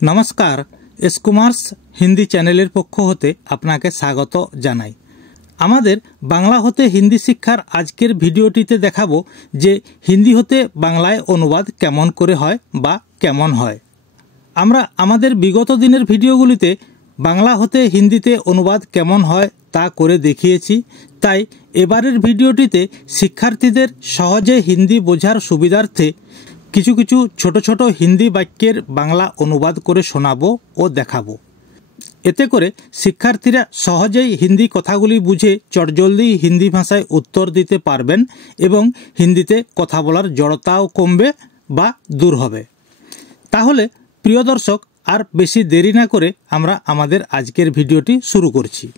नमस्कार एसकुमार्स हिंदी चैनलेर पक्ष होते आपनाके स्वागत जानाई। आमादेर बांगला होते हिंदी शिक्षार आजकेर भिडियोटीते देखाबो जे हिंदी होते बांगलाय अनुवाद केमन करे हय बा केमन हय। आमरा आमादेर विगत दिनेर भिडियोगुलिते बांगला होते हिंदीते अनुवाद केमन हय ता करे देखिएछि, ताई एबारेर भिडियोटीते शिक्षार्थीदेर सहजे हिंदी बोझार सुविधार्थे किछु किछु छोटो छोटो हिंदी वाक्येर बांगला अनुवाद करे शोनाबो ओ देखाबो। एते करे शिक्षार्थीरा सहजेई हिंदी कथागुली बुझे चटजल्दी हिंदी भाषाय उत्तर दिते पारबेन एबं हिंदीते कथा बोलार जड़ताओ कमबे बा दूर होबे। ताहले प्रिय दर्शक आर बेशी देरी ना करे आमरा आमादेर आजकेर भिडियोटी शुरू करछि।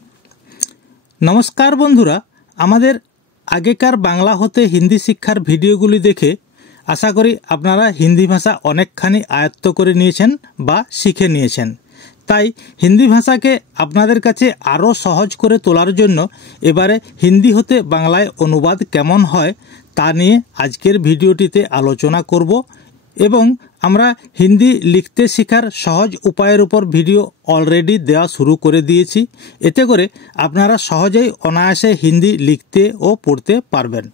नमस्कार बंधुरा, आमादेर आगेकार बांगला होते हिंदी शिक्षार भिडियोगुली देखे आशा करी आपनारा हिंदी भाषा अनेकखानी आयत्त करे निয়েছেন बा शिखे निয়েছেন। ताई हिंदी भाषा के आपनादेर काछे आरो सहज करे तोलार जन्य एबारे हिंदी होते बांगलाय अनुवाद केमन हय ता निये आजकेर भिडियोटीते आलोचना करब एबं आमरा हिंदी लिखते शिखार सहज उपायेर उपर भिडियो अलरेडी देওয়া शुरू करे दिएछि। एते करे आपनारा सहजेई अनायासे हिंदी लिखते ओ पढ़ते पारबेन।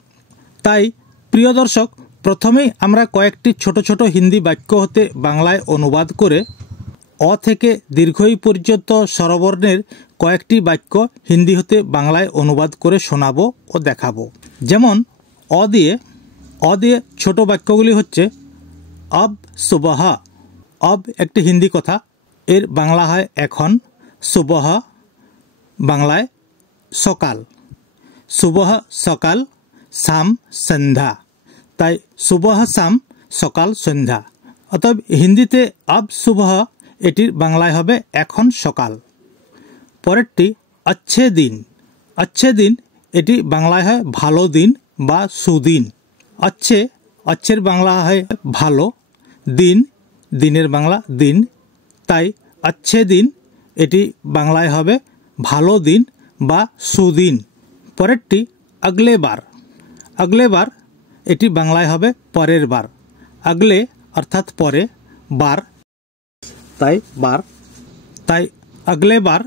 ताई प्रिय दर्शक, प्रथमेই আমরা কয়েকটি ছোট ছোট হিন্দি বাক্য হতে বাংলায় অনুবাদ করে অ থেকে দীর্ঘই পর্যন্ত স্বরবর্ণের কয়েকটি বাক্য হিন্দি হতে বাংলায় অনুবাদ করে শোনাবো ও দেখাবো। যেমন অ দিয়ে ছোট বাক্যগুলি হচ্ছে अब सुबह। अब একটি হিন্দি কথা, এর বাংলা হয় এখন। সুবহ বাংলায় সকাল, সুবহ সকাল, শাম সন্ধ্যা, তাই সুবহ শাম সকাল সন্ধ্যা। অতএব হিন্দিতে আব সুবহ এটির বাংলায় হবে এখন সকাল। পরেরটি अच्छे दिन। अच्छे दिन এটি বাংলায় হয় ভালো দিন বা সুদিন। अच्छेर বাংলা হয় ভালো, দিন দিনের বাংলা দিন, তাই अच्छे दिन এটি বাংলায় হবে ভালো দিন বা সুদিন। পরেরটি अगले बार। अगले बार এটি বাংলায় হবে পরের বার। আগলে অর্থাৎ পরে, বার তাই বার, তাই আগলে বার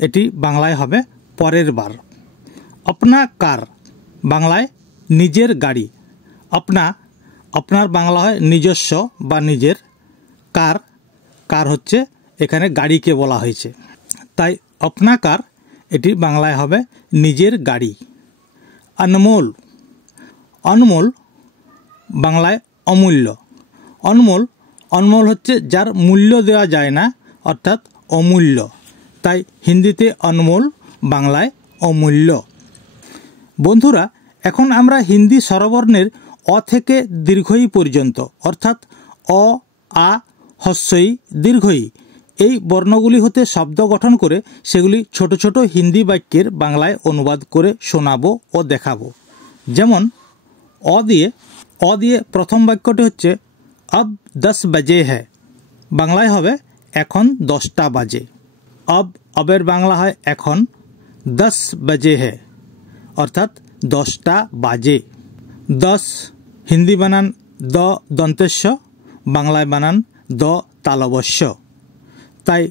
এটি বাংলায় হবে পরের বার। अपना कार বাংলায় নিজের গাড়ি। अपना আপনার বাংলা হয় নিজস্ব বা নিজের। কার কার হচ্ছে এখানে গাড়িকে বলা হয়েছে, তাই अपना कार এটি বাংলায় হবে নিজের গাড়ি। अनमोल। अनमोल বাংলায় অমূল্য। অনমোল অনমোল হচ্ছে যার মূল্য দেওয়া যায় না অর্থাৎ অমূল্য, তাই হিন্দিতে অনমোল বাংলায় অমূল্য। বন্ধুরা, এখন আমরা হিন্দি স্বরবর্ণের অ থেকে দীর্ঘই পর্যন্ত অর্থাৎ অ, আ, হ্রস্বই, দীর্ঘই এই বর্ণগুলি হতে শব্দ গঠন করে সেগুলি ছোট ছোট হিন্দি বাক্যের বাংলায় অনুবাদ করে শোনাবো ও দেখাবো। যেমন অ দিয়ে প্রথম বাক্যটি হচ্ছে अब 10 बजे है। বাংলায় হবে এখন 10টা বাজে। অবের বাংলা হয় এখন, 10 बजे है অর্থাৎ 10টা বাজে। 10 হিন্দি বানান দ দন্তেস্ব, বাংলায় বানান দ তালবস্য, তাই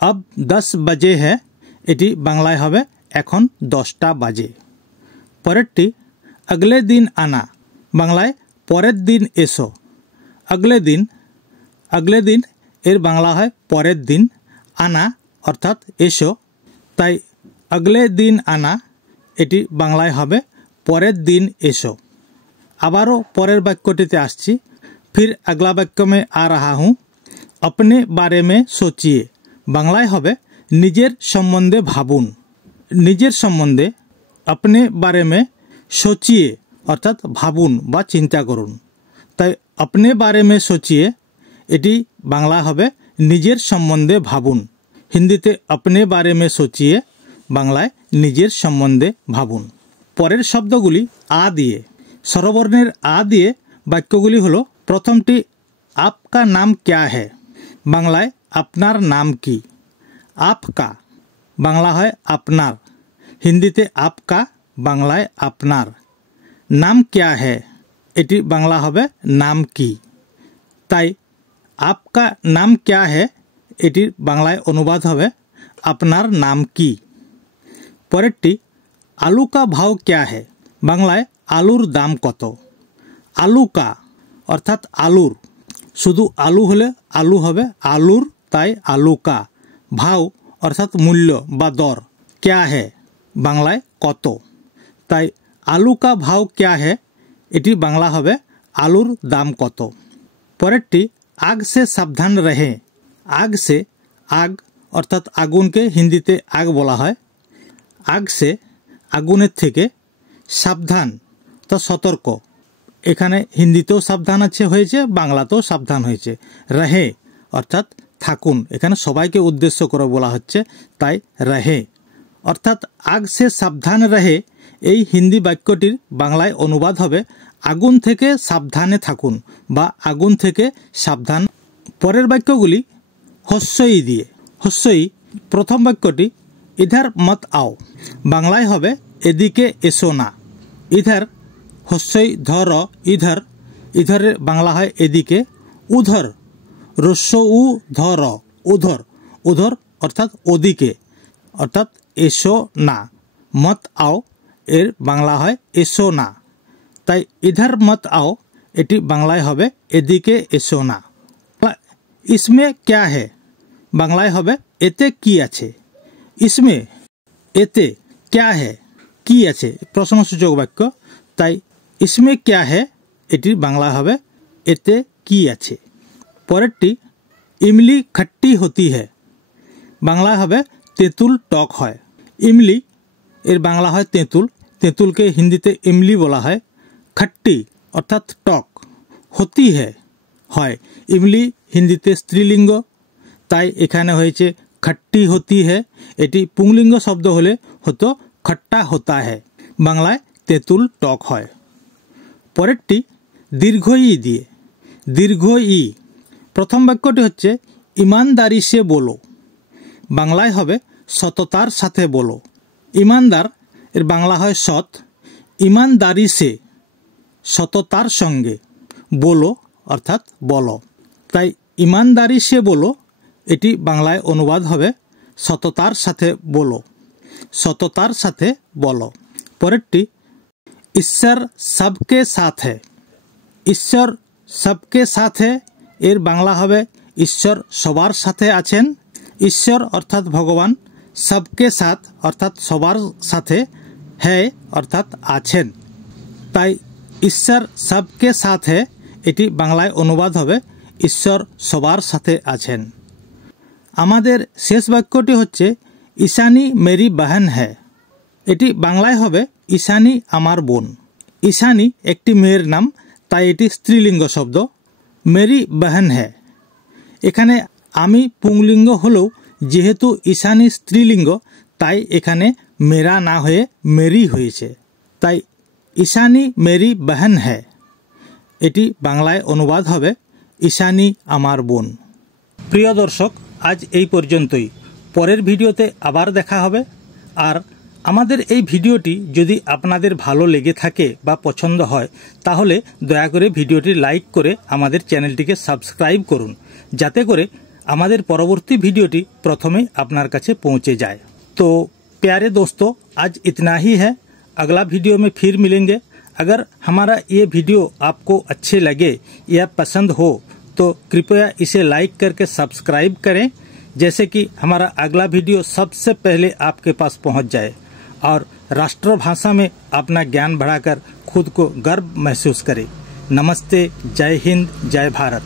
अब 10 बजे है এটি বাংলায় হবে এখন 10টা বাজে। পরেরটি अगले दिन आना। বাংলায় পরের দিন এসো। अगले दिन এর বাংলা হয় পরের দিন, আনা অর্থাৎ এসো, তাই अगले दिन आना এটি বাংলায় হবে পরের দিন এসো। আবারও পরের বাক্যটিতে আসছি। फिर अगला वाक्य में आ रहा हूँ। अपने बारे में सोचिए বাংলায় হবে নিজের সম্বন্ধে ভাবুন। নিজের সম্বন্ধে अपने बारे में सोचिए অর্থাৎ ভাবুন বা চিন্তা করুন, তাই अपने बारे में सोचिए এটি বাংলা হবে নিজের সম্বন্ধে ভাবুন। হিন্দিতে अपने बारे में सोचिए বাংলায় নিজের সম্বন্ধে ভাবুন। পরের শব্দগুলি আ দিয়ে। স্বরবর্ণের আ দিয়ে বাক্যগুলি হলো, প্রথমটি आपका नाम क्या है। বাংলায় আপনার নাম কি। आपका বাংলা হয় আপনার, হিন্দিতে आपका বাংলায় আপনার। नाम क्या है এটি বাংলা হবে নাম কি, তাই आपका नाम क्या है এটির বাংলায় অনুবাদ হবে আপনার নাম কি। পরেরটি আলু কা ভাও ক্যা হে, বাংলায় আলুর দাম কত। আলু কা অর্থাৎ আলুর, শুধু আলু হলে আলু হবে আলুর, তাই আলু কা। ভাও অর্থাৎ মূল্য বা দর, ক্যা হে বাংলায় কত, তাই আলু কা ভাও ক্যা হে এটি বাংলা হবে আলুর দাম কত। পরেরটি আগ সে সাবধান রহে, আগ সে, আগ অর্থাৎ আগুনকে হিন্দিতে আগ বলা হয়। আগ সে আগুনের থেকে, সাবধান তা সতর্ক, এখানে হিন্দিতেও সাবধান হয়েছে, বাংলাতেও সাবধান হয়েছে। রহে অর্থাৎ থাকুন, এখানে সবাইকে উদ্দেশ্য করে বলা হচ্ছে, তাই রহে অর্থাৎ আগ সে সাবধান রহে এই হিন্দি বাক্যটির বাংলায় অনুবাদ হবে আগুন থেকে সাবধানে থাকুন বা আগুন থেকে সাবধান। পরের বাক্যগুলি হস্যই দিয়ে। হস্যই, প্রথম বাক্যটি ইধার মত আও, বাংলায় হবে এদিকে এসো না। ইধার হস্যই ধর, ইধার, ইধারের বাংলা হয় এদিকে। উধর, রস্য উ ধর, উধর, উধর অর্থাৎ ওদিকে, অর্থাৎ এসো না। মত আও এর বাংলা হয় এসো না, তাই ইধার মত আও এটি বাংলায় হবে এদিকে এসো না। ইসমে ক্যা হে, বাংলায় হবে এতে কি আছে। ইসমে, এতে, ক্যা হে কি আছে, প্রশ্নসূচক বাক্য, তাই ইসমে ক্যা হে এটির বাংলা হবে এতে কি আছে। পরেরটি ইমলি খট্টি হতি হে, বাংলা হবে তেঁতুল টক হয়। ইমলি এর বাংলা হয় তেঁতুল, তেঁতুলকে হিন্দিতে ইমলি বলা হয়। খট্টি অর্থাৎ টক, হতি হে হয়, ইমলি হিন্দিতে স্ত্রীলিঙ্গ, তাই এখানে হয়েছে খট্টি হতি হে। এটি পুংলিঙ্গ শব্দ হলে হতো খট্টা হতা হে, বাংলায় তেঁতুল টক হয়। পরেরটি দীর্ঘ ই দিয়ে। দীর্ঘ ই, প্রথম বাক্যটি হচ্ছে ইমানদারি সে বলো, বাংলায় হবে সততার সাথে বলো। ইমানদার এর বাংলা হয় সৎ, ইমানদারি সে সততার সঙ্গে, বলো অর্থাৎ বলো, তাই ইমানদারি সে বলো এটি বাংলায় অনুবাদ হবে সততার সাথে বলো, সততার সাথে বলো। পরেরটি ঈশ্বর সবকে সাথ হে। ঈশ্বর সবকে সাথ হে এর বাংলা হবে ঈশ্বর সবার সাথে আছেন। ঈশ্বর অর্থাৎ ভগবান, সবকে সাথ অর্থাৎ সবার সাথে, হে অর্থাৎ আছেন, তাই ঈশ্বর সবকে সাথ হে এটি বাংলায় অনুবাদ হবে ঈশ্বর সবার সাথে আছেন। আমাদের শেষ বাক্যটি হচ্ছে ঈশানী মেরি বহন হ্যাঁ, এটি বাংলায় হবে ঈশানী আমার বোন। ঈশানী একটি মেয়ের নাম, তাই এটি স্ত্রীলিঙ্গ শব্দ। মেরি বহন হ্যাঁ, এখানে আমি পুংলিঙ্গ হলেও যেহেতু ঈশানী স্ত্রীলিঙ্গ, তাই এখানে মেরা না হয়ে মেরি হয়েছে, তাই ঈশানী মেরি বহন হ্যাঁ এটি বাংলায় অনুবাদ হবে ঈশানী আমার বোন। প্রিয় দর্শক, আজ এই পর্যন্তই। পরের ভিডিওতে আবার দেখা হবে। আর আমাদের এই ভিডিওটি যদি আপনাদের ভালো লেগে থাকে বা পছন্দ হয়, তাহলে দয়া করে ভিডিওটি লাইক করে আমাদের চ্যানেলটিকে সাবস্ক্রাইব করুন, যাতে করে আমাদের পরবর্তী ভিডিওটি প্রথমে আপনার কাছে पहुंचे जाए। तो प्यारे दोस्तों, आज इतना ही है। अगला वीडियो में फिर मिलेंगे। अगर हमारा ये वीडियो आपको अच्छे लगे या पसंद हो तो कृपया इसे लाइक करके सब्सक्राइब करें, जैसे कि हमारा अगला वीडियो सबसे पहले आपके पास पहुंच जाए और राष्ट्रभाषा में अपना ज्ञान बढ़ाकर खुद को गर्व महसूस करें। नमस्ते, जय हिंद, जय भारत।